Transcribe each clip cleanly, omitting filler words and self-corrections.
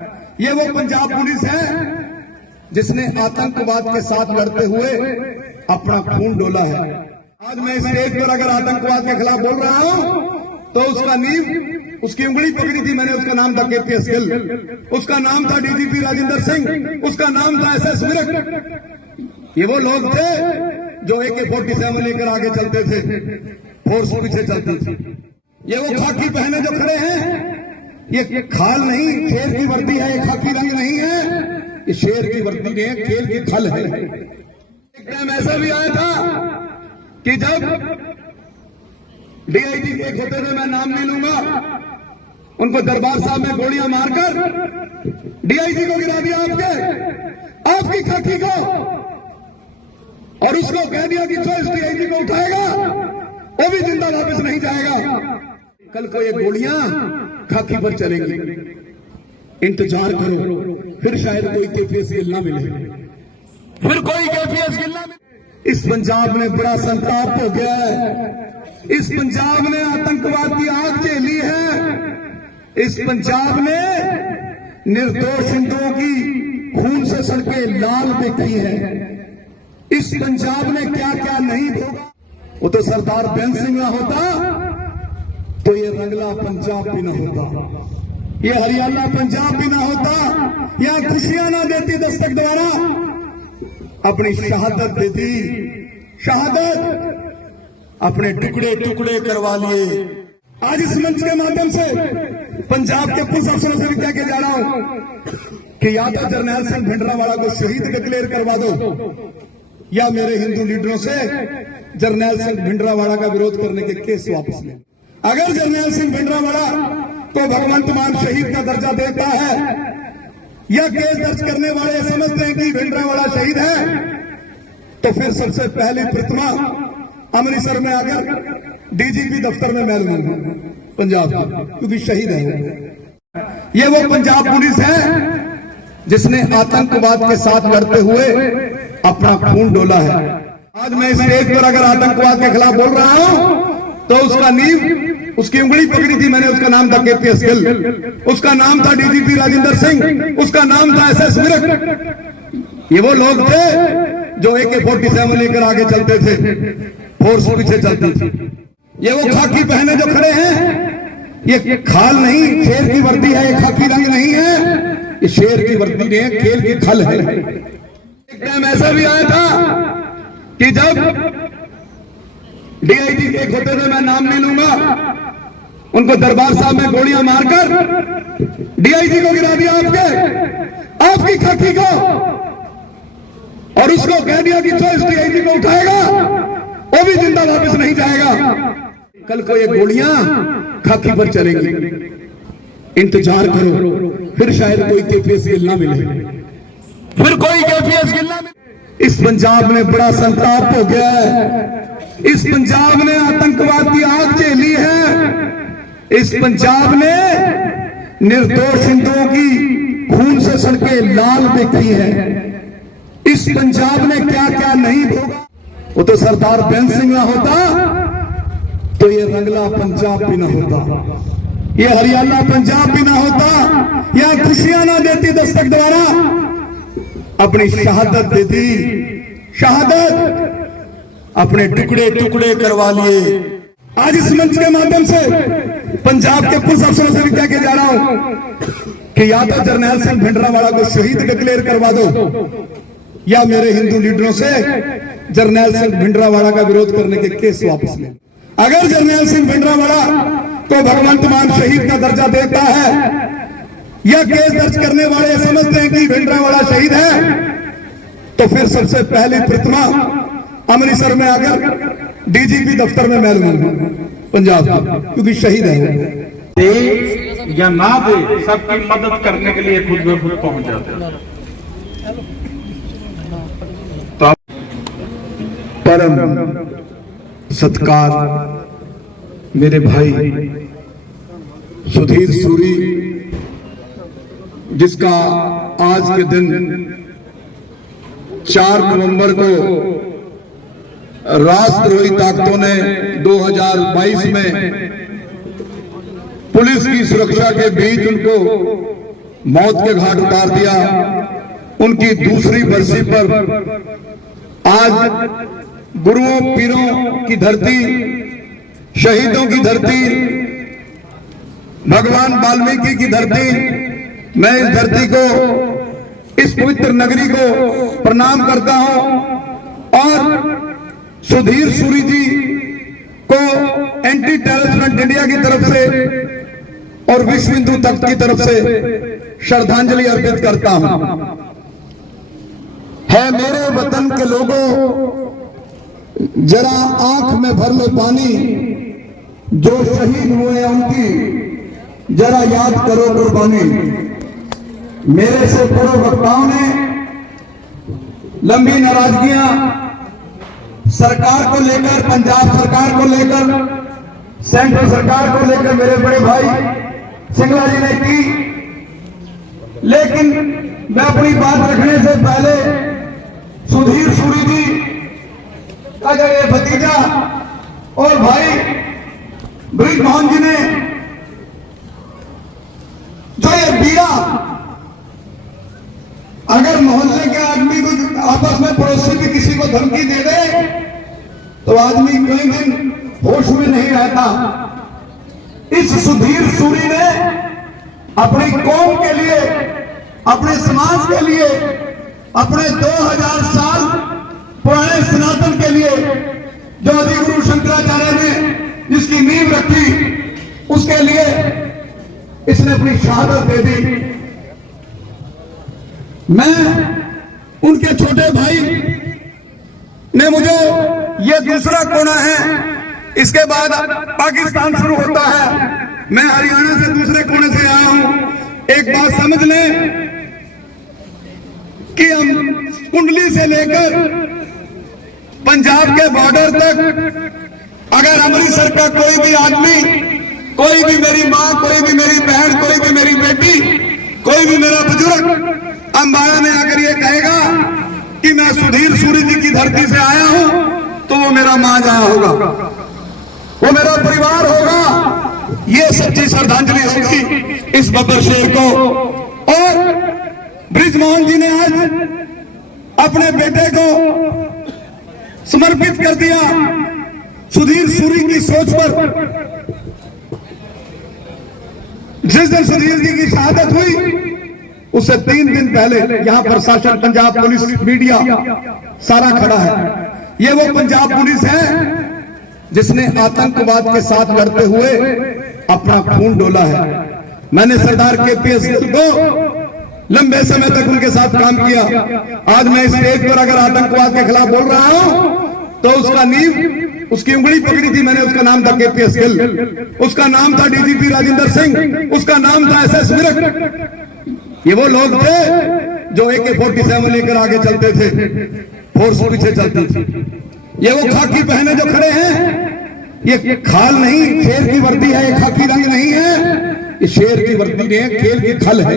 ये वो पंजाब पुलिस है जिसने आतंकवाद के साथ लड़ते हुए अपना खून डोला है। आज मैं इस स्टेज पर अगर आतंकवाद के खिलाफ बोल रहा हूं तो उसका नींव उसकी उंगली पकड़ी थी मैंने, उसका नाम था केपीएस गिल, उसका नाम था डीजीपी राजेंद्र सिंह, उसका नाम था एसएस विरक। ये वो लोग थे जो AK-47 लेकर आगे चलते थे, फोर्स पीछे चलती थी। ये वो खाकी पहने जो खड़े हैं, ये खाल नहीं शेर की वर्दी है, ये खाकी रंग नहीं है, ये शेर की वर्दी नहीं है, खेल की खल है। एक टाइम ऐसा भी आया था कि जब डीआईजी एक होते थे, मैं नाम नहीं लूंगा, उनको दरबार साहब में गोलियां मारकर डीआईजी को गिरा दिया आपकी खाकी को, और उसको कह दिया कि जो इस डीआईजी को उठाएगा वो भी जिंदा वापस नहीं जाएगा। कल को ये गोलियां खाकी पर चलेंगी, इंतजार करो, फिर शायद कोई केपीएस गिल ना मिले, फिर कोई केपीएस गिल ना मिले। इस पंजाब में बड़ा संताप हो गया है, इस पंजाब ने आतंकवाद की आग झेली है, इस पंजाब ने निर्दोष हिंदुओं की खून से सड़कें लाल देखी है, इस पंजाब ने क्या क्या नहीं भोगा। वो तो सरदार बेंस सिंह ना होता तो ये रंगला पंजाब भी ना होता, ये हरियाणा पंजाब भी ना होता, यहाँ खुशियां ना देती दस्तक द्वारा, अपनी शहादत देती, शहादत अपने टुकड़े टुकड़े करवा लिए। आज इस मंच के माध्यम से पंजाब के पुलिस अफसरों से भी कह के जा रहा हूं कि या तो जरनैल सिंह भिंडरावाला को शहीद डिक्लेयर करवा दो, या मेरे हिंदू लीडरों से जरनैल सिंह भिंडरावाला का विरोध करने के केस वापस लें। अगर जरनैल सिंह भिंडरावाला को भगवंत मान शहीद का दर्जा देता है, या केस दर्ज करने वाले समझते हैं कि भिंडरावाला शहीद है, तो फिर सबसे पहली प्रतिमा अमृतसर में आकर डीजीपी दफ्तर में मैं लूंगा पंजाब का, क्योंकि शहीद है वो। ये वो पंजाब पुलिस है जिसने आतंकवाद के साथ लड़ते हुए अपना खून डोला है। आज मैं इस स्टेज पर अगर आतंकवाद के खिलाफ बोल रहा हूं तो उसका नींव उसकी उंगली पकड़ी थी मैंने, उसका नाम था केपीएस गिल, उसका नाम था डीजीपी राजेंद्र सिंह, उसका नाम था एसएस विरक। ये वो लोग थे जो AK-47 लेकर आगे चलते थे, फोर्स पीछे चलती थी। ये वो खाकी पहने जो खड़े हैं, ये खाल नहीं शेर की वर्दी है, ये खाकी रंग नहीं है, ये शेर की वर्दी नहीं है, खेल की खल है। एक टाइम ऐसा भी आया था कि जब डीआईजी एक होते थे, मैं नाम नहीं लूंगा, उनको दरबार साहब में गोलियां मारकर डीआईजी को गिरा दिया आपकी खाकी को, और उसको कह दिया कि जो इस डीआईजी को उठाएगा वो भी जिंदा वापस नहीं जाएगा। कल को ये गोलियां खाकी पर चलेंगी, इंतजार करो, फिर शायद कोई केपीएस गिल ना मिले, फिर कोई केपीएस गिल ना मिले। इस पंजाब में बड़ा संताप हो गया है, इस पंजाब ने आतंकवाद की आग झेली है, इस पंजाब ने निर्दोष हिंदुओं की खून से सड़कें लाल देखी है, इस पंजाब ने क्या क्या नहीं भोगा। वो तो सरदार बेंस सिंह ना होता तो ये रंगला पंजाब भी ना होता, ये हरियाणा पंजाब भी ना होता, यहाँ खुशियां ना देती दस्तक द्वारा, अपनी शहादत देती, शहादत अपने टुकड़े टुकड़े करवा लिए। आज इस मंच के माध्यम से पंजाब के पुलिस अफसरों से भी कह के जा रहा हूं कि या तो जरनैल सिंह भिंडरावाला को शहीद डिक्लेयर करवा दो, या मेरे हिंदू लीडरों से जरनैल सिंह भिंडरावाला का विरोध करने के केस वापस लें। अगर जरनैल सिंह भिंडरावाला को भगवंत मान शहीद का दर्जा देता है, या केस दर्ज करने वाले समझते हैं कि भिंडरावाला शहीद है, तो फिर सबसे पहली प्रतिमा अमृतसर में आकर डीजीपी दफ्तर में मैं लूंगा पंजाब का, क्योंकि शहीद है वो। दे या ना दे, सबकी मदद करने के लिए खुद ब खुद पहुंच जाते हैं। तो परम सत्कार मेरे भाई सुधीर सूरी, जिसका आज के दिन 4 नवंबर को राष्ट्रद्रोही ताकतों ने 2022 में पुलिस की सुरक्षा के बीच उनको मौत के घाट उतार दिया। उनकी दूसरी बरसी पर आज गुरुओं पीरों की धरती, शहीदों की धरती, भगवान वाल्मीकि की धरती, मैं इस धरती को, इस पवित्र नगरी को प्रणाम करता हूं और सुधीर सूरी जी को एंटी टेररिस्ट इंडिया की तरफ से और विश्व हिंदू तख्त की तरफ से श्रद्धांजलि अर्पित करता हूं। है मेरे वतन के लोगों, जरा आंख में भर लो पानी, जो शहीद हुए उनकी जरा याद करो कुर्बानी। मेरे से पूर्व वक्ताओं ने लंबी नाराजगियां सरकार को लेकर, पंजाब सरकार को लेकर, सेंट्रल सरकार को लेकर मेरे बड़े भाई सिंगला जी ने की, लेकिन मैं अपनी बात रखने से पहले सुधीर सूरी जी का जो ये भतीजा और भाई ब्रिजमोहन जी ने जो ये दिया, अगर मोहल्ले के आदमी को आपस में पड़ोसी भी किसी को धमकी दे दे तो आदमी कोई दिन होश में नहीं रहता। इस सुधीर सूरी ने अपनी कौम के लिए, अपने समाज के लिए, अपने 2000 साल पुराने सनातन के लिए जो आदिगुरु शंकराचार्य ने जिसकी नींव रखी, उसके लिए इसने अपनी शहादत दे दी। मैं उनके छोटे भाई ने, मुझे ये दूसरा कोना है, इसके बाद पाकिस्तान शुरू होता है, मैं हरियाणा से दूसरे कोने से आया हूं। एक बात समझ लें कि हम कुंडली से लेकर पंजाब के बॉर्डर तक अगर अमृतसर का कोई भी आदमी, कोई भी मेरी मां, कोई भी मेरी बहन, कोई भी मेरी बेटी, कोई भी मेरा बुजुर्ग अंबाला में आकर ये कहेगा कि मैं सुधीर सूरी जी की धरती से आया हूं, तो वो मेरा मां आया होगा, वो मेरा परिवार होगा। ये सच्ची श्रद्धांजलि होगी इस बब्बर शेर को। और ब्रिजमोहन जी ने आज अपने बेटे को समर्पित कर दिया सुधीर सूरी की सोच पर। जिस दिन सुधीर जी की शहादत हुई उससे 3 दिन पहले यहां प्रशासन, पंजाब पुलिस, मीडिया सारा खड़ा है। ये वो पंजाब पुलिस है जिसने आतंकवाद के साथ लड़ते हुए अपना खून डोला है। मैंने सरदार KPS गिल को लंबे समय तक उनके साथ काम किया। आज मैं स्टेज पर अगर आतंकवाद के खिलाफ बोल रहा हूं तो उसका नींव, उसकी उंगली पकड़ी थी मैंने, उसका नाम था KPS गिल, उसका नाम था DGP राजेंद्र सिंह, उसका नाम था SS विरक। ये वो लोग थे जो AK-47 लेकर आगे चलते थे, फोर्स पीछे चलती थी। ये वो खाकी पहने जो खड़े हैं, ये खाल नहीं, शेर की वर्दी है, ये खाकी रंग नहीं है, ये शेर की वर्दी नहीं है, खेल की खल है।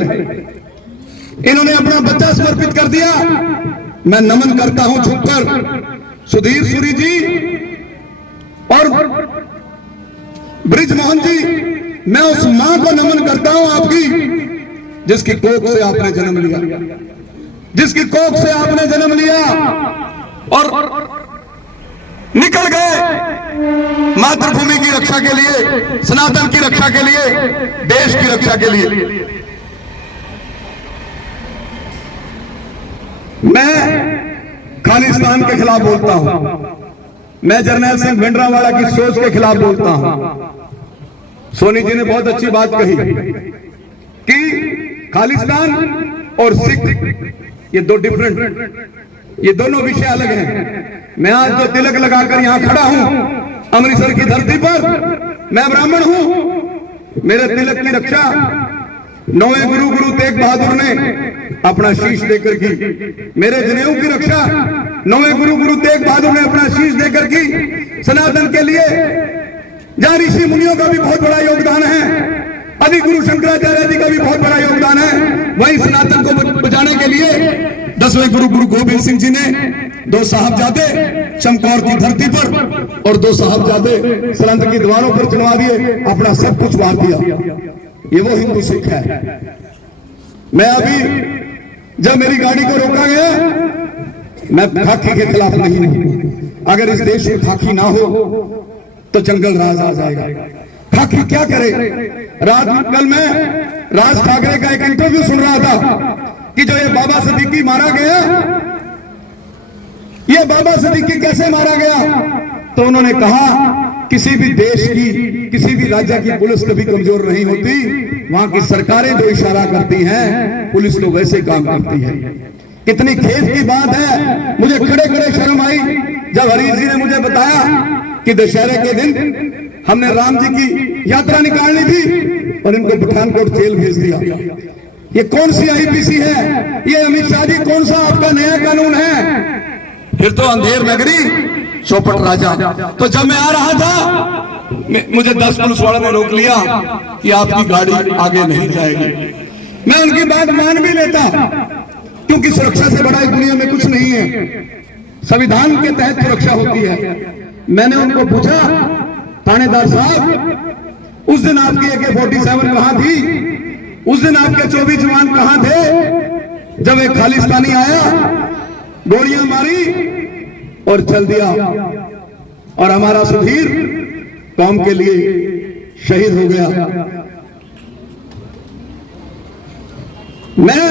इन्होंने अपना बच्चा समर्पित कर दिया। मैं नमन करता हूं झुककर सुधीर सूरी जी और ब्रिजमोहन जी। मैं उस मां को नमन करता हूं आपकी, जिसकी कोख से आपने जन्म लिया, जिसकी कोख से आपने जन्म लिया और निकल गए मातृभूमि की रक्षा के लिए, सनातन की रक्षा के लिए, देश की रक्षा के लिए। मैं खालिस्तान के खिलाफ बोलता हूं, मैं जर्नैल सिंह भिंडरावाला की सोच के खिलाफ बोलता हूं। सोनी जी ने बहुत अच्छी बात कही कि खालिस्तान और सिख ये दो डिफरेंट, ये दोनों विषय अलग हैं। मैं आज जो तिलक लगाकर यहां खड़ा हूं अमृतसर की धरती पर, मैं ब्राह्मण हूं। मेरे तिलक की रक्षा 9वें गुरु तेग बहादुर ने अपना शीश देकर की। मेरे जनेऊ की रक्षा 9वें गुरु तेग बहादुर ने अपना शीश देकर की। सनातन के लिए जहां ऋषि मुनियों का भी बहुत बड़ा योगदान है, आदिगुरु शंकराचार्य जी का भी बहुत बड़ा योगदान है, वहीं सनातन को बचाने के लिए 10वें गुरु गोविंद सिंह जी ने 2 साहबजादे चमकौर की धरती पर और 2 साहबजादे सरहंद की दीवारों पर चुनवा दिए, अपना सब कुछ वार दिया। ये वो हिंदू सिख है। मैं अभी जब मेरी गाड़ी को रोका गया, मैं खाकी के खिलाफ नहीं हूं। अगर इस देश में खाकी ना हो तो जंगल राज आ जाएगा। खाकी क्या करे? रात कल मैं राज ठाकरे का एक इंटरव्यू सुन रहा था कि जो ये बाबा सिद्दीकी मारा गया, ये बाबा सिद्दीकी कैसे मारा गया? तो उन्होंने कहा किसी भी देश की, किसी भी राज्य की पुलिस कभी कमजोर नहीं होती, वहां की सरकारें जो इशारा करती हैं पुलिस तो वैसे काम करती है। कितनी खेद की बात है, मुझे खड़े खड़े शर्म आई जब हरीश जी ने मुझे बताया कि दशहरे के दिन हमने राम जी की यात्रा निकालनी थी और इनको पठानकोट जेल भेज दिया। ये कौन सी आईपीसी है? ये अमित शाह जी कौन सा आपका नया कानून है? फिर तो अंधेर नगरी चौपट राजा। तो जब मैं आ रहा था मुझे 10 पुलिस वालों ने रोक लिया कि आपकी गाड़ी आगे नहीं जाएगी। मैं उनकी बात मान भी लेता क्योंकि सुरक्षा से बड़ा इस दुनिया में कुछ नहीं है। संविधान के तहत सुरक्षा होती है। मैंने उनको पूछा, थानेदार साहब उस दिन आपकी AK-47 कहां थी? उस दिन आपके 24 जवान कहां थे जब एक खालिस्तानी आया, गोलियां मारी और चल दिया और हमारा सुधीर कौम के लिए शहीद हो गया। मैं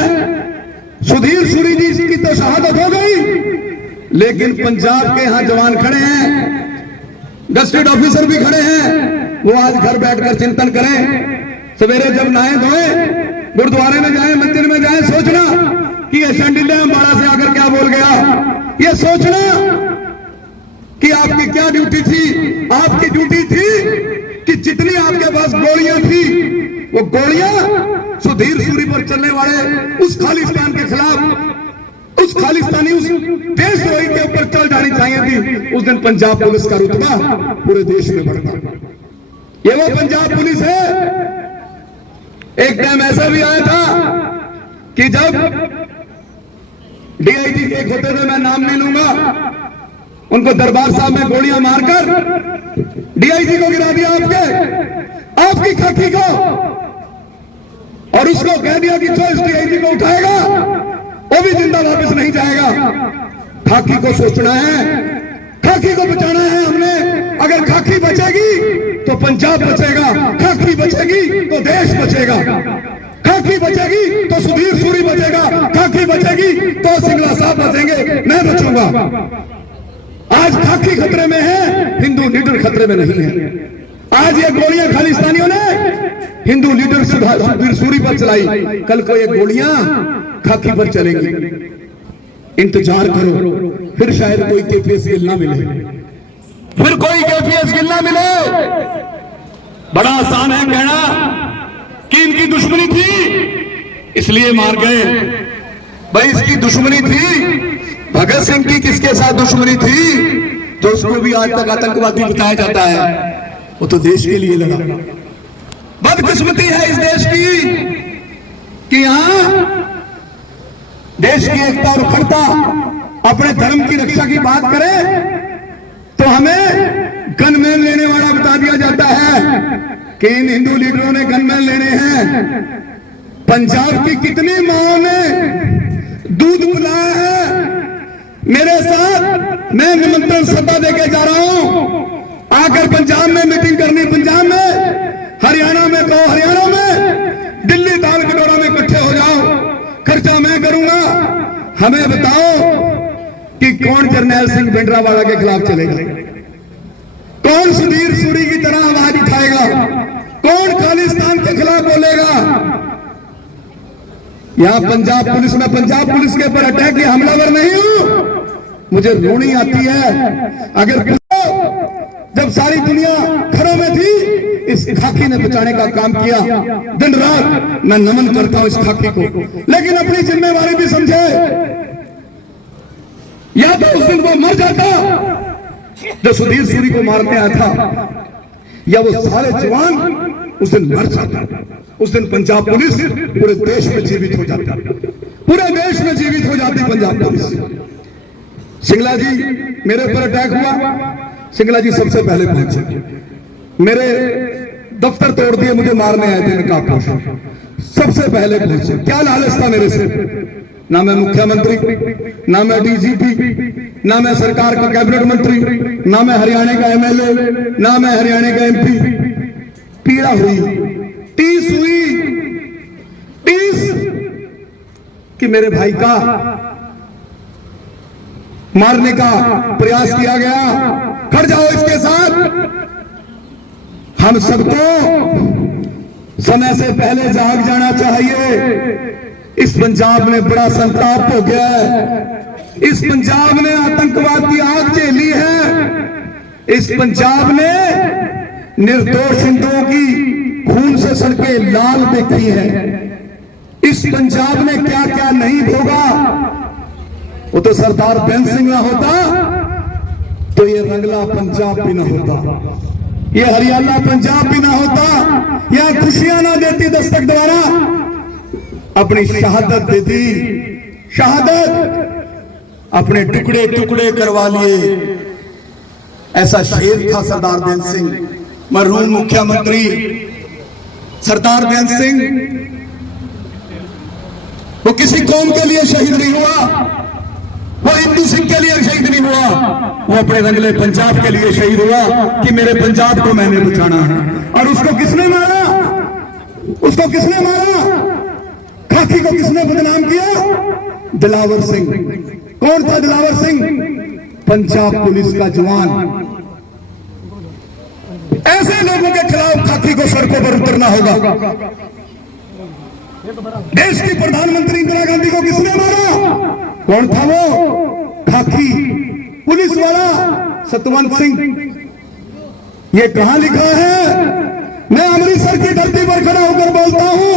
सुधीर सूरी जी की तो शहादत हो गई, लेकिन पंजाब के यहां जवान खड़े हैं, गस्टेड ऑफिसर भी खड़े हैं, वो आज घर बैठकर चिंतन करें। सवेरे जब नहाए धोए, गुरुद्वारे में जाए, मंदिर में जाए, सोचना कि ये शंडिल्य अम्बाड़ा से आकर क्या बोल गया। ये सोचना कि आपकी क्या ड्यूटी थी। आपकी ड्यूटी थी कि जितनी आपके पास गोलियां थी, वो गोलियां सुधीर सूरी पर चलने वाले उस खालिस्तान के खिलाफ, उस खालिस्तानी, उस देशद्रोही के ऊपर चल जानी चाहिए थी। उस दिन पंजाब पुलिस का रुतबा पूरे देश में बढ़ता। ये वो पंजाब पुलिस है। एक टाइम ऐसा भी आया था कि जब DIG एक होते थे, मैं नाम नहीं लूंगा, उनको दरबार साहब में गोलियां मारकर DIG को गिरा दिया, आपकी खाकी को, और उसको कह दिया कि जो इस DIG को उठाएगा वो भी जिंदा वापस नहीं जाएगा। खाकी को सोचना है, खाकी को बचाना है हमने। अगर खाकी बचेगी तो पंजाब बचेगा, खाकी बचेगी तो देश बचेगा, खाकी बचेगी तो सुधीर सूरी बचेगा, खाकी बचेगी तो सिंगला साहब बचेंगे, मैं बचूंगा। आज खाकी खतरे में है, हिंदू लीडर खतरे में नहीं है। आज ये गोलियां खालिस्तानियों ने हिंदू लीडर सुधीर सूरी पर चलाई, कल को ये गोलियां खाकी पर चलेंगी। इंतजार करो, फिर शायद कोई KPS गिल ना मिले, फिर कोई KPS गिल ना मिले। बड़ा आसान है कहना कि इनकी दुश्मनी थी इसलिए मार गए। भाई इसकी दुश्मनी थी, भगत सिंह की किसके साथ दुश्मनी थी जो उसको भी आज तक आतंकवादी बताया जाता है? वो तो देश के लिए लड़ा। बदकिस्मती है इस देश की कि यहां देश की एकता और अखंडता, अपने धर्म की रक्षा की बात करें तो हमें गनमैन लेने वाला बता दिया जाता है कि इन हिंदू लीडरों ने गनमैन लेने हैं। पंजाब की कितनी माओं ने दूध पिलाया है। मेरे साथ मैं निमंत्रण सभा देके जा रहा हूं, आकर पंजाब में मीटिंग करनी, पंजाब में, हरियाणा में कहो हरियाणा में, दिल्ली दाल कटोरा में इकट्ठे हो जाओ, खर्चा मैं करूंगा। हमें बताओ कि कौन जरनैल सिंह भिंडरावाला के खिलाफ चलेगा, कौन सुधीर सूरी की तरह आवाज उठाएगा, कौन खालिस्तान के खिलाफ बोलेगा। यहां पंजाब पुलिस में, पंजाब पुलिस के ऊपर अटैक, या हमलावर नहीं हूं, मुझे रोनी आती है। अगर जब सारी दुनिया घरों में थी, इस खाकी ने बचाने का काम किया। दिन रात मैं नमन करता हूं इस खाकी को, लेकिन अपनी जिम्मेवारी भी समझे। या तो उस दिन वो मर जाता जो सुधीर सूरी को मारने आया था, या वो सारे जवान उस दिन मर जाता। उस दिन पंजाब पुलिस पूरे देश में जीवित हो जाती, पूरे देश में जीवित हो जाती पंजाब पुलिस। सिंगला जी मेरे ऊपर अटैक हुआ, सिंगला जी सबसे पहले पहुंचे, मेरे दफ्तर तोड़ दिए, मुझे मारने आए थे नकाबपोश। सबसे पहले पूछे क्या लालच था मेरे से। ना मैं मुख्यमंत्री, ना मैं डीजीपी, ना मैं सरकार का कैबिनेट मंत्री, ना मैं हरियाणा का एमएलए, ना मैं हरियाणा का एमपी। पीड़ा हुई, टीस हुई, टीस कि मेरे भाई का मारने का प्रयास किया गया। खड़ जाओ इसके साथ। हम सबको समय से पहले जाग जाना चाहिए। इस पंजाब ने बड़ा संताप हो गया है। इस पंजाब ने आतंकवाद की आग झेली है। इस पंजाब ने निर्दोष हिंदुओं की खून से सड़कें लाल देखी है। इस पंजाब ने क्या क्या नहीं भोगा। वो तो सरदार बेन सिंह ना होता तो ये रंगला पंजाब भी ना होता, ये हरियाणा पंजाब भी ना होता, यह खुशियां ना देती दस्तक द्वारा, अपनी शहादत दे दी। शहादत अपने टुकड़े टुकड़े करवा लिए। ऐसा शेर था सरदार बेन सिंह, मरहूम मुख्यमंत्री सरदार बेन सिंह। वो किसी कौम के लिए शहीद नहीं हुआ, वो हिंदू सिंह के लिए शहीद नहीं हुआ, वो अपने रंगले पंजाब के लिए शहीद हुआ कि मेरे पंजाब को मैंने बचाना है। और उसको किसने मारा? उसको किसने मारा? खाकी को किसने बदनाम किया? दिलावर सिंह। कौन था दिलावर सिंह? पंजाब पुलिस का जवान। ऐसे लोगों के खिलाफ खाकी को सड़कों पर उतरना होगा। देश की प्रधानमंत्री इंदिरा गांधी को किसने मारा? कौन था वो? खाकी पुलिस वाला सतवंत सिंह। ये कहां लिखा है? मैं अमृतसर की धरती पर खड़ा होकर बोलता हूं,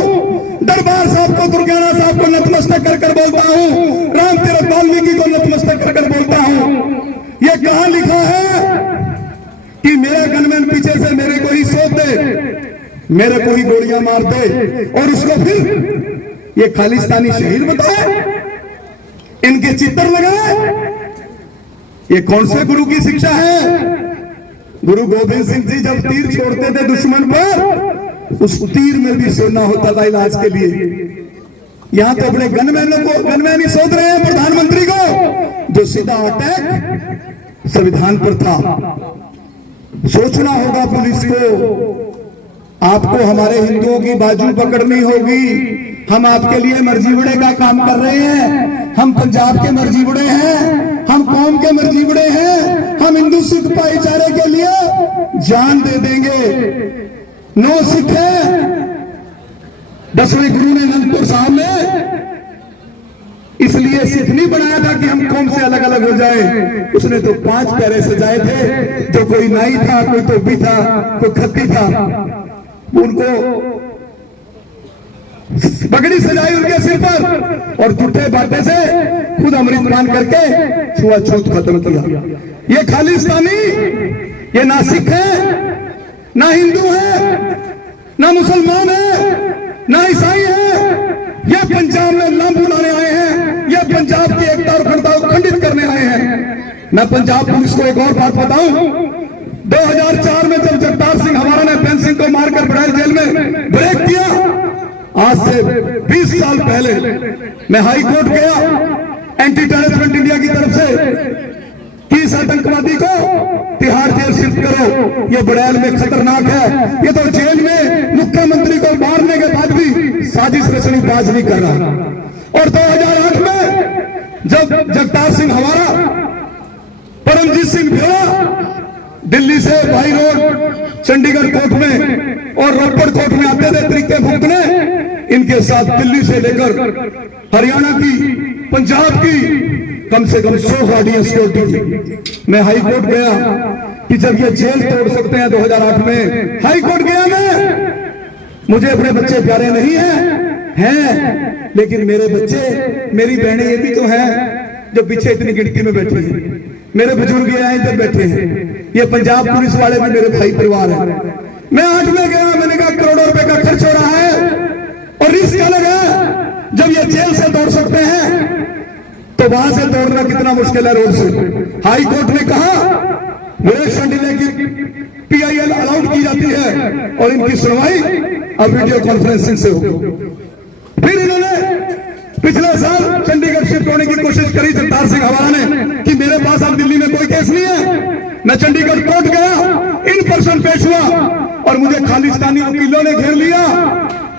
दरबार साहब को, दुर्गाना साहब को नतमस्तक कर कर बोलता हूं, रामतीरथ वाल्मीकि को नतमस्तक कर कर बोलता हूं। ये कहां लिखा है कि मेरा गनमैन पीछे से मेरे को ही सोच दे, मेरे को ही गोलियां मार दे और उसको फिर ये खालिस्तानी शहीद बताए, इनके चित्र लगाए? ये कौन से गुरु की शिक्षा है? गुरु गोविंद सिंह जी जब तीर छोड़ते थे दुश्मन पर, उस तीर में भी सोना होता था इलाज के लिए। यहां तो अपने गनमैन ही सोच रहे हैं प्रधानमंत्री को, जो सीधा अटैक संविधान पर था। सोचना होगा पुलिस को, आपको हमारे हिंदुओं की बाजू पकड़नी होगी। हम आपके लिए मर्जी बुड़े का काम कर रहे हैं। हम पंजाब के मर्जी बुड़े हैं, हम कौम के मर्जी बुड़े हैं। हम हिंदू सिख भाईचारे के लिए जान दे देंगे। 9 सिख है, 10वें गुरु ने अनंतपुर साहब ने इसलिए सिख नहीं बनाया था कि हम कौम से अलग अलग हो जाए। उसने तो 5 प्यारे सजाए थे, जो कोई नाई था, कोई टोपी था, कोई खत्ती था, उनको पगड़ी सजाई उनके सिर पर और झूठे बातें से खुद अमृत पान करके छुआछूत खत्म किया। ये खालिस्तानी, ये ना सिख है, ना हिंदू है, ना मुसलमान है, ना ईसाई है। ये पंजाब में लंब उड़ाने आए हैं, ये पंजाब की एकता और अखंडता को खंडित करने आए हैं। मैं पंजाब पुलिस को एक और बात बताऊं, 2004 में जब जगतार सिंह हमारा ने बेन सिंह को मारकर बड़ैल जेल में ब्रेक किया, आज से 20 साल पहले मैं हाई कोर्ट गया एंटी टेररिस्ट इंडिया की तरफ से कि इस आतंकवादी को तिहाड़ जेल शिफ्ट करो, ये बड़ैल में खतरनाक है। ये तो जेल में मुख्यमंत्री को मारने के बाद भी साजिश रचनी बाज नहीं कर रहा। और 2008 में जब जगतार सिंह हमारा, परमजीत सिंह भेड़ा दिल्ली से बाई रोड चंडीगढ़ कोर्ट में और रोपड़ कोर्ट में आते थे तरीके भुगतने, इनके साथ दिल्ली से लेकर हरियाणा की, पंजाब की कम से कम 100 गाड़ियां सिक्योरिटी थी। मैं हाई कोर्ट गया कि जब ये जेल तोड़ सकते हैं 2008 में, हाई कोर्ट गया मैं। मुझे अपने बच्चे प्यारे नहीं हैं, लेकिन मेरे बच्चे, मेरी बहनें ये भी तो हैं जो पीछे इतनी गिनती में बैठी हैं। मेरे बुजुर्ग यहाँ इधर बैठे हैं, ये पंजाब पुलिस वाले भी मेरे भाई परिवार हैं। मैं 8 में गया, मैंने कहा करोड़ों रुपए का खर्च हो रहा है और रिस्क अलग है। जब ये जेल से दौड़ सकते हैं तो वहां से दौड़ना कितना मुश्किल है रोड से। हाई कोर्ट ने कहा विवेक डिले की PIL अलाउड की जाती है और इनकी सुनवाई अब वीडियो कॉन्फ्रेंसिंग से होगी। पिछले साल चंडीगढ़ शिफ्ट होने की कोशिश करी जगतार सिंह हवारा ने कि मेरे पास अब दिल्ली में कोई केस नहीं है। मैं चंडीगढ़ कोर्ट गया, इन पर्सन पेश हुआ और मुझे खालिस्तानी वकीलों ने घेर लिया,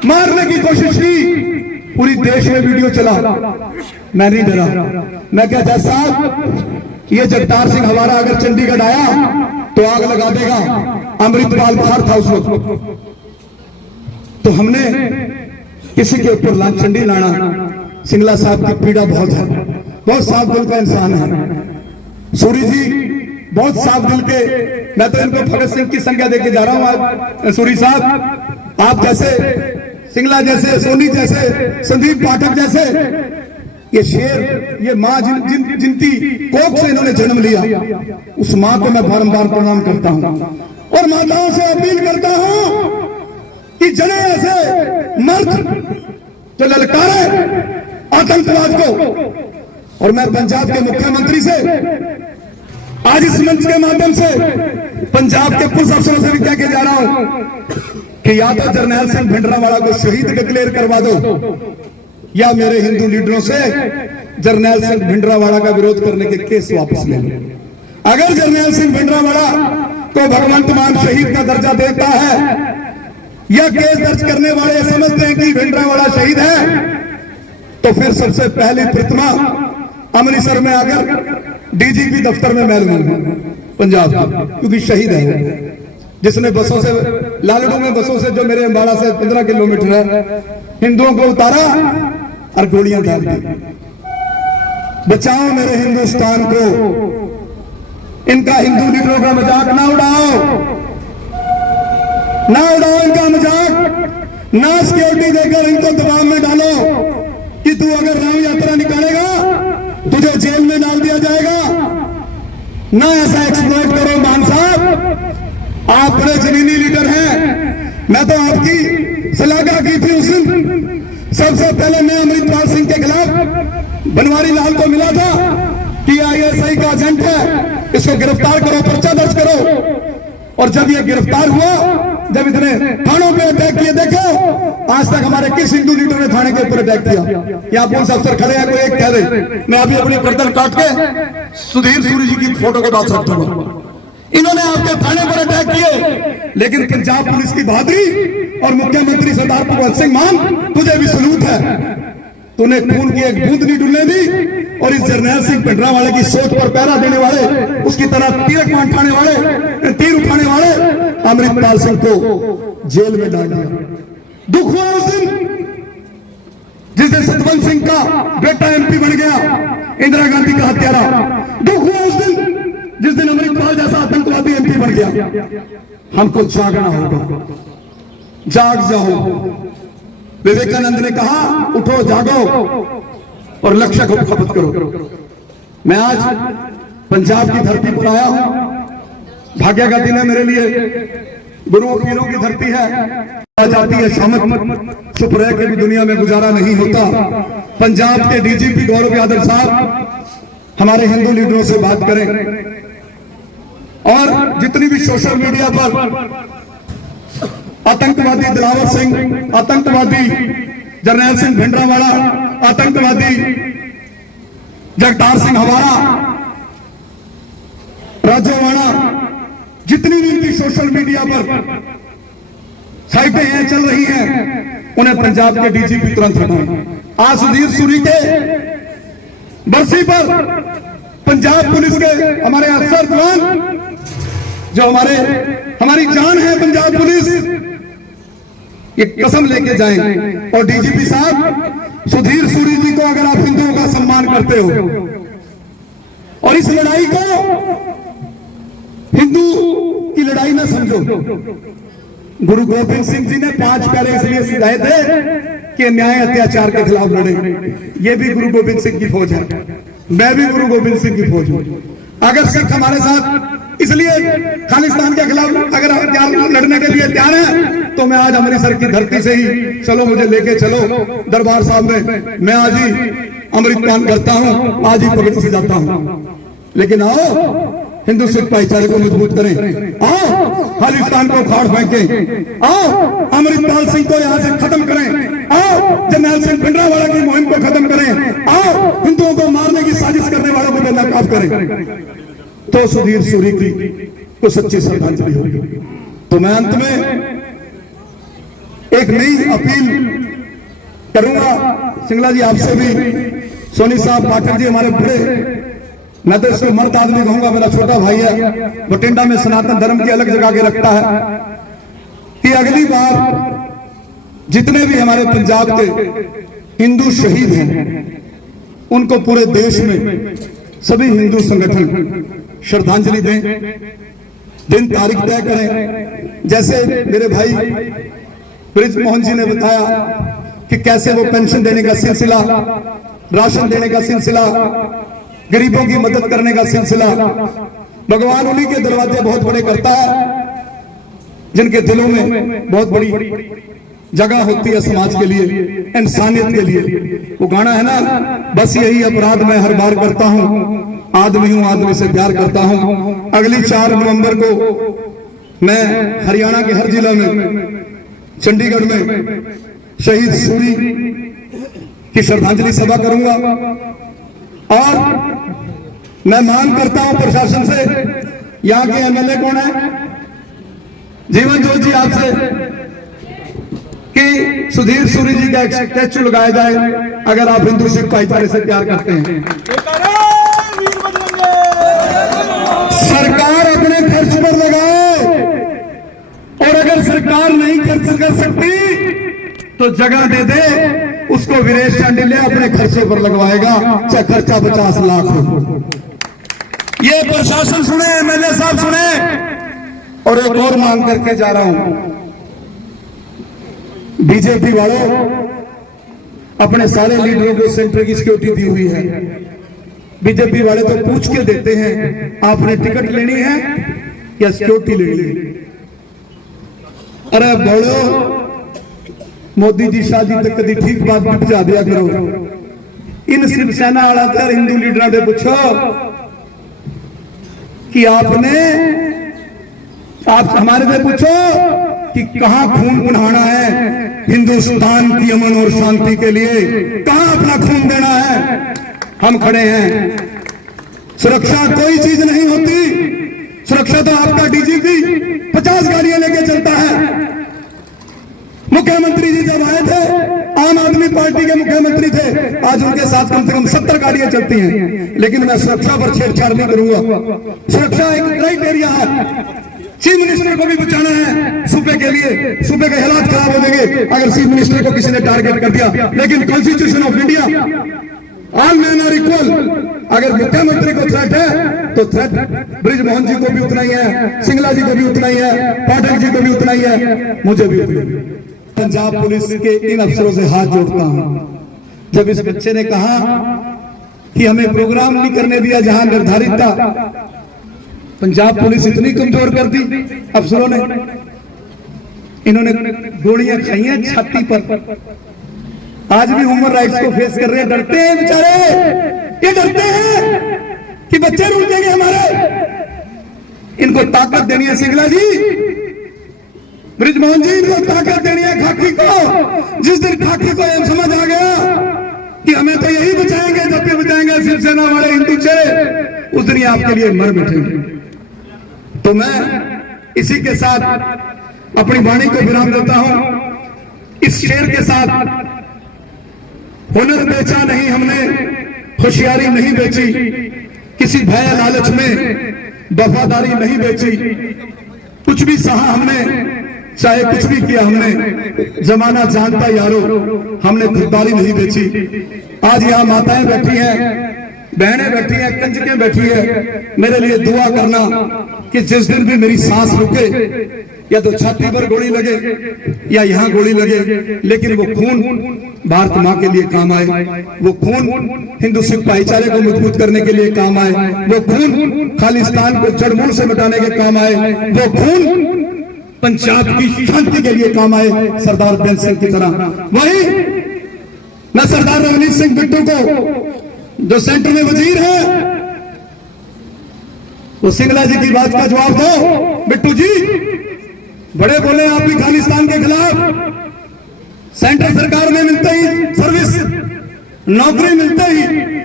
मारने की कोशिश की। पूरी देश में वीडियो चला, मैं नहीं डरा। मैं क्या जज साहब, ये जगतार सिंह हवारा अगर चंडीगढ़ आया तो आग लगा देगा। अमृतपाल बाहर था उस वक्त, तो हमने किसी के ऊपर लांछन नहीं लाना। सिंगला साहब की पीड़ा बहुत है, बहुत साफ दिल का इंसान है। सूरी जी बहुत साफ दिल के, मैं तो इनको भगत सिंह की संज्ञा देके जा रहा हूं। आज सूरी साहब, आप जैसे, सिंगला जैसे, सोनी जैसे, संदीप पाठक जैसे, ये शेर, ये माँ जिनकी कोख से इन्होंने जन्म लिया, उस माँ को मैं बारंबार प्रणाम करता हूं और माताओं से अपील करता हूं कि जने ऐसे मर्द जो ललकारे आतंकवाद को। और मैं पंजाब के मुख्यमंत्री से आज इस मंच के माध्यम से पंजाब के पुलिस अफसरों से भी कह के जा रहा हूं कि या तो जरनैल सिंह भिंडरावाला को शहीद डिक्लेयर करवा दो, या मेरे हिंदू लीडरों से जरनैल सिंह भिंडरावाला का विरोध करने के केस वापस ले लो। अगर जरनैल सिंह भिंडरावाला को भगवंत मान शहीद का दर्जा देता है, या केस दर्ज करने वाले समझते हैं कि भिंडरावाला शहीद है, तो फिर सबसे पहली प्रतिमा अमृतसर में आकर डीजीपी दफ्तर में मैं लूंगा पंजाब की, क्योंकि शहीद है जिसने बसों से, लालड़ू में बसों से, जो मेरे अंबाला से 15 किलोमीटर है, हिंदुओं को उतारा और गोलियां डाल दी। बचाओ मेरे हिंदुस्तान को, इनका हिंदू लीडरों का मजाक ना उड़ाओ, ना उड़ाओ इनका मजाक, ना सिक्योरिटी देकर इनको दबाव में डालो कि तू अगर राम यात्रा निकालेगा तुझे जेल में डाल दिया जाएगा। ना ऐसा एक्सप्लॉइट करो। मान साहब, आप बड़े जमीनी लीडर हैं, मैं तो आपकी सलाहकार की थी उस दिन। सबसे पहले मैं अमृतपाल सिंह के खिलाफ बनवारी लाल को मिला था कि ISI का एजेंट है, इसको गिरफ्तार करो, पर्चा दर्ज करो। और जब ये गिरफ्तार हुआ, जब इतने थानों पे अटैक किए, देखो आज तक हमारे किस हिंदू लीडर ने थाने के ऊपर अटैक किया? यहाँ पुलिस अफसर खड़े हैं, कोई एक कह दे। मैं अभी अपनी गर्दन काट के सुधीर सूरी जी की फोटो के बाद रखूंगा। इन्होंने आपके थाने पर अटैक किए, लेकिन पंजाब पुलिस की बहादुरी और मुख्यमंत्री सरदार भगवंत सिंह मान, तुझे भी सलूट है। तूने खून की एक बूंद नहीं डुलने दी और इस जरनैल सिंह भिंडरावाले की सोच पर पहरा देने वाले, उसकी तरह तीर उठाने वाले, तीर उठाने वाले अमृतपाल सिंह को जेल में डाल दिया। दुख हुआ उस दिन जिस दिन सतवंत सिंह का बेटा MP बन गया, इंदिरा गांधी का हत्यारा। दुख हुआ उस दिन जिस दिन अमृतपाल जैसा आतंकवादी MP बन गया। हमको जागना होगा, जाग जाओ। विवेकानंद ने कहा, उठो जागो और लक्ष्य को खपत करो। मैं आज पंजाब की धरती पर आया हूं, भाग्य का दिन है मेरे लिए। गुरुओं पीरों की धरती है, जाती है शामत, चुप रह के भी दुनिया में गुजारा नहीं होता। पंजाब के DGP गौरव यादव साहब हमारे हिंदू लीडरों से बात करें, और जितनी भी सोशल मीडिया पर आतंकवादी दिलावर सिंह, आतंकवादी जरनैल सिंह भिंडरावाला, आतंकवादी जगतार सिंह हवारा, राजोवाड़ा, जितनी भी इनकी सोशल मीडिया पर साइटें हैं, चल रही हैं, उन्हें पंजाब के DGP तुरंत हटाएं। आज सुधीर सूरी के बरसी पर पंजाब पुलिस के हमारे अफसर जवान, जो हमारी जान है पंजाब पुलिस, ये कसम लेके जाएं। और DGP साहब, सुधीर सूरी जी को अगर आप हिंदुओं का सम्मान करते हो और इस लड़ाई को हिंदू की लड़ाई ना समझो। गुरु गोविंद सिंह जी ने 5 प्यारे इसलिए सिखाए थे कि न्याय अत्याचार के खिलाफ लड़े। ये भी गुरु गोविंद सिंह की फौज है, मैं भी गुरु गोविंद सिंह की फौज हूं। अगर सिख हमारे साथ इसलिए खालिस्तान के खिलाफ अगर लड़ने के लिए तैयार है, तो मैं आज अमृतसर की धरती से ही, चलो मुझे लेके चलो दरबार साहब में, मैं आज ही अमृतपान करता हूं, आज ही पवित्र से जाता हूं। लेकिन आओ हिंदू सिख भाईचारे को मजबूत करें। आओ खालिस्तान को उखाड़ फेंकें। आओ अमृतपाल सिंह को यहां से खत्म करें। आओ जरनैल सिंह भिंडरावाला की मुहिम को खत्म करें। आओ हिंदुओं को मारने की साजिश करने वालों को बेनकाब करें, तो सुधीर सूरी की को सच्ची श्रद्धांजलि होगी। तो मैं अंत में एक नई अपील करूंगा सिंगला जी आपसे भी, सोनी साहब पाठक जी हमारे बड़े, मैं तो इसको मर्द आदमी कहूंगा, मेरा छोटा भाई है, बठिंडा में सनातन धर्म की अलग जगह के रखता है, कि अगली बार जितने भी हमारे पंजाब के हिंदू शहीद हैं उनको पूरे देश में सभी हिंदू संगठन श्रद्धांजलि दें, दिन तारीख तय करें। जैसे मेरे भाई ब्रिज मोहन जी ने बताया कि कैसे वो पेंशन देने का सिलसिला, राशन देने का सिलसिला, गरीबों की मदद करने का सिलसिला, भगवान उन्हीं के दरवाजे बहुत बड़े करता है जिनके दिलों में बहुत बड़ी जगह होती है समाज के लिए, इंसानियत के लिए। वो गाना है ना, बस यही अपराध मैं हर बार करता हूं, आदमी हूं आदमी से प्यार करता हूं। अगली 4 नवंबर को मैं हरियाणा के हर जिला में, चंडीगढ़ में शहीद सूरी की श्रद्धांजलि सभा करूंगा। और मैं मांग करता हूं प्रशासन से, यहां के एमएलए कौन है, जीवन जोत जी, आपसे कि सुधीर सूरी जी का एक स्टैचू लगाया जाए अगर आप हिंदू सिख भाईचारे से प्यार करते हैं। सरकार अपने खर्च पर लगाए, और अगर सरकार नहीं खर्च कर सकती तो जगह दे दे, उसको विदेश चांडिल्य अपने खर्चे पर लगवाएगा, चाहे खर्चा 50 लाख हो। ये प्रशासन सुने, एमएलए साहब सुने। और एक और मांग करके जा रहा हूं, बीजेपी वालों अपने सारे लीडरों को सेंटर की सिक्योरिटी दी हुई है। बीजेपी वाले तो पूछ के देते हैं आपने टिकट लेनी है या सिक्योरिटी लेनी है। अरे बोलो मोदी जी शाह जी तक कभी ठीक बात बुझा दिया करो। इन शिवसेना वाला तर हिंदू लीडर से पूछो कि आप हमारे से पूछो कि कहां खून बहाना है हिंदुस्तान की अमन और शांति के लिए, कहां अपना खून देना है। हम खड़े हैं। सुरक्षा कोई चीज नहीं होती, सुरक्षा तो आपका डीजीपी 50 गाड़ियां लेके चलता है। मुख्यमंत्री जी जब आए थे, आम आदमी पार्टी के मुख्यमंत्री थे, आज उनके साथ कम से कम 70 गाड़ियां चलती हैं। लेकिन मैं सुरक्षा पर छेड़छाड़ नहीं करूंगा। सुरक्षा एक क्राइटेरिया है। चीफ मिनिस्टर को भी बचाना है सूबे के लिए, सूबे के हालात खराब हो जाएंगे अगर चीफ मिनिस्टर को किसी ने टारगेट कर दिया। लेकिन constitution of India, all man are equal. अगर मुख्यमंत्री को थ्रेट है तो थ्रेट ब्रिज मोहन जी को भी उतना ही है, सिंगला जी को भी उतना ही है, पाठक जी को भी उतना ही है, मुझे भी उतना ही। पंजाब पुलिस के इन अफसरों से हाथ जोड़ता हूं। जब इस बच्चे ने कहा कि हमें प्रोग्राम नहीं करने दिया जहां निर्धारित था, पंजाब पुलिस इतनी कमजोर कर दी अफसरों ने, इन्होंने गोलियां खाई हैं छाती पर। आज भी ह्यूमन राइट्स को फेस कर रहे हैं, डरते हैं बेचारे, ये डरते हैं कि बच्चे रुक जाएंगे हमारे। इनको ताकत देनी है सिंगला जी, ब्रिज मोहन जी, इनको ताकत देनी है खाकी को। जिस दिन खाकी को यह समझ आ गया कि हमें तो यही बचाएंगे जब भी बचाएंगे शिवसेना वाले हिंदू चेहरे, उस दिन ही आपके लिए मर बैठेंगे। तो मैं इसी के साथ अपनी वाणी को विराम देता हूं, इस शेर के साथ। हुनर बेचा नहीं हमने, होशियारी नहीं बेची, किसी भय लालच में वफादारी नहीं बेची, कुछ भी सहा हमने, चाहे कुछ भी किया हमने, जमाना जानता यारो, हमने खुददारी नहीं बेची। आज यहाँ माताएं बैठी हैं, बहनें बैठी हैं, कंजकें बैठी है, मेरे लिए दुआ करना कि जिस दिन भी मेरी सांस रुके, या तो छाती पर गोली लगे या यहाँ गोली लगे, लेकिन वो खून भारत माँ के लिए काम आए, वो खून हिंदू सिख भाईचारे को मजबूत करने के लिए काम आए, वो खून खालिस्तान को जड़मूल से मिटाने के काम आए, वो खून पंजाब की शांति के लिए काम आए, सरदार बेंस सिंह की तरह। वही मैं सरदार रवनीत सिंह बिट्टू को, जो सेंटर में वजीर है, तो सिंगला जी की बात का जवाब दो। बिट्टू जी बड़े बोले आप भी खालिस्तान के खिलाफ, सेंट्रल सरकार में मिलते ही सर्विस नौकरी मिलते ही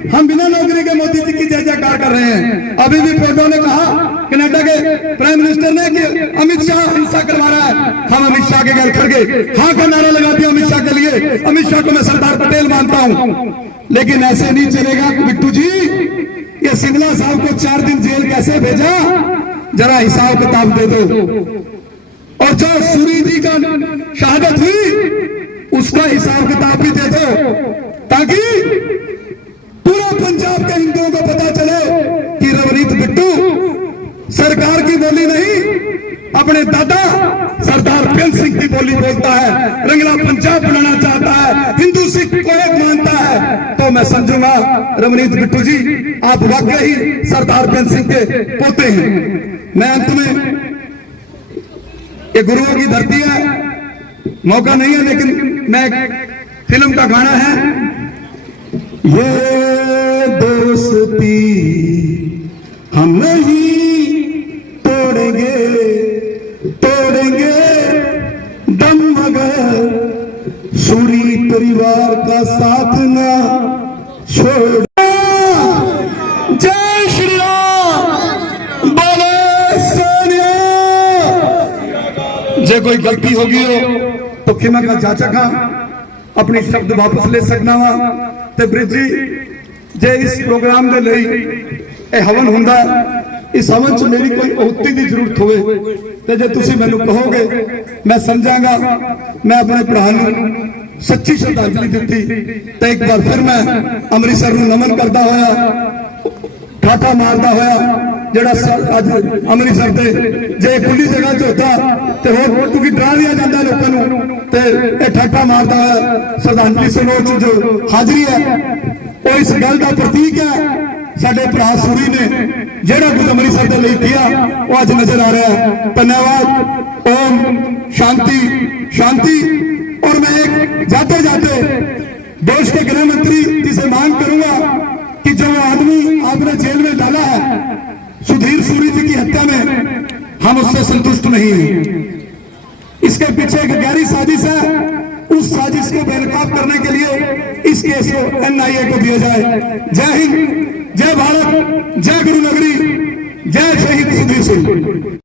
हम बिना नौकरी के मोदी जी की जय जयकार कर रहे हैं। अभी भी ट्रूडो ने कहा, कनाडा के प्राइम मिनिस्टर ने, कि अमित शाह हिंसा करवा रहा है। हम अमित शाह के घर खड़ गए, हाँ का नारा लगा दिया अमित शाह के लिए। अमित शाह को मैं सरदार पटेल मानता हूं, लेकिन ऐसे नहीं चलेगा बिट्टू जी। ये सिंगला साहब को 4 दिन जेल कैसे भेजा, जरा हिसाब किताब दे दो। और जो सूरी जी का शहादत हुई उसका हिसाब किताब भी दे दो, ताकि पूरा पंजाब के हिंदुओं को पता चले कि रवनीत बिट्टू सरकार की बोली नहीं, अपने दादा सरदार प्रेम सिंह की बोली बोलता है, रंगला पंजाब बनाना चाहता है, हिंदू सिख को एक मानता है। तो मैं समझूंगा रवनीत बिट्टू जी आप वाकई सरदार प्रेम सिंह के पोते हैं। मैं अंत में, ये गुरुओं की धरती है, मौका नहीं है, लेकिन मैं एक फिल्म का गाना है, ये दोस्ती हम नहीं तोड़ेंगे, तोड़ेंगे दम मगर सूरी परिवार का साथ ना छोड़। जय श्री राम, बोले सोनिया। जे कोई गलती होगी हो तो खिमा का जाचका अपनी शब्द वापस ले सकना वा। ते ब्रिज जी जे इस प्रोग्राम दे लई ए हवन हुंदा, इस हवन च मेरी कोई औती की जरूरत होवे ते जे तुसी मैनू कहोगे मैं समझांगा, मैं अपने भरा नूं सच्ची श्रद्धांजलि दित्ती। ते एक बार फिर मैं अमृतसर नूं नमन करदा होया, ठाठा मारदा होया, जेड़ा अज अमृतसर दे जे खुली जगह च होता ते होर क्योंकि डरा दिया जाता लोगों नूं, ते ए ठाठा मारदा होया श्रद्धांजलि समारोह च जो हाजिरी है वो इस गल का प्रतीक है। साडे भरा सूरी ने जेड़ा कुछ अमृतसर के लिए किया वो अज नजर आ रहा है। धन्यवाद। ओम शांति शांति। और मैं एक जाते जाते देश के गृह मंत्री जी से मांग करूंगा कि जो आदमी आपने जेल में डाला है सुधीर सूरी जी की हत्या में, हम उससे संतुष्ट नहीं हैं। इसके पीछे एक गहरी साजिश है, उस साजिश को बेनकाब करने के लिए इस केस को एनआईए को दिया जाए। जय हिंद, जय भारत, जय गुरु नगरी, जय शहीद सुधीर सिंह।